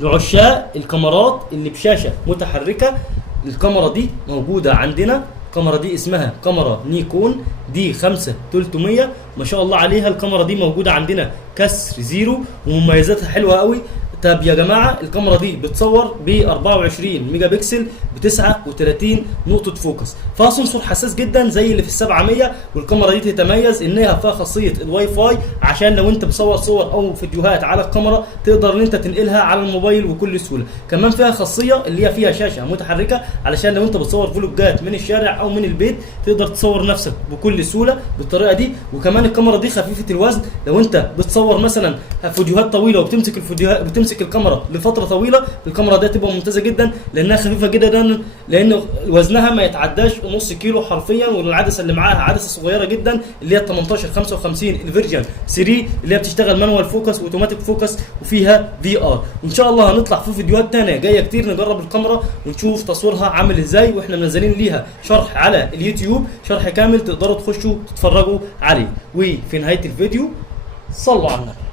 لعشاق الكاميرات اللي بشاشه متحركه، الكاميرا دي موجوده عندنا. الكاميرا دي اسمها كاميرا نيكون دي 5300، ما شاء الله عليها. الكاميرا دي موجوده عندنا كسر زيرو ومميزاتها حلوه قوي. طب يا جماعه الكاميرا دي بتصور ب 24 ميجا بكسل ب 39 نقطه فوكس، فيها سنسور حساس جدا زي اللي في ال 700. والكاميرا دي تتميز انها فيها خاصيه الواي فاي، عشان لو انت بتصور صور او فيديوهات على الكاميرا تقدر ان انت تنقلها على الموبايل بكل سهوله. كمان فيها خاصيه اللي هي فيها شاشه متحركه، علشان لو انت بتصور فلوجات من الشارع او من البيت تقدر تصور نفسك بكل سهوله بالطريقه دي. وكمان الكاميرا دي خفيفه الوزن، لو انت بتصور مثلا فيديوهات طويله وبتمسك الفيديوهات بتمسك الكاميرا لفتره طويله، الكاميرا دي تبقى ممتازه جدا لانها خفيفه جدا، لان وزنها ما يتعداش نص كيلو حرفيا. والعدسه اللي معاها عدسه صغيره جدا اللي هي 1855 الفيرجن 3 اللي هي بتشتغل مانوال فوكس واوتوماتيك فوكس وفيها في ار. وان شاء الله هنطلع في فيديوهات تانية جايه كتير نجرب الكاميرا ونشوف تصويرها عامل ازاي، واحنا منزلين ليها شرح على اليوتيوب، شرح كامل تقدروا تخشوا تتفرجوا عليه. وفي نهايه الفيديو صلوا على النبي.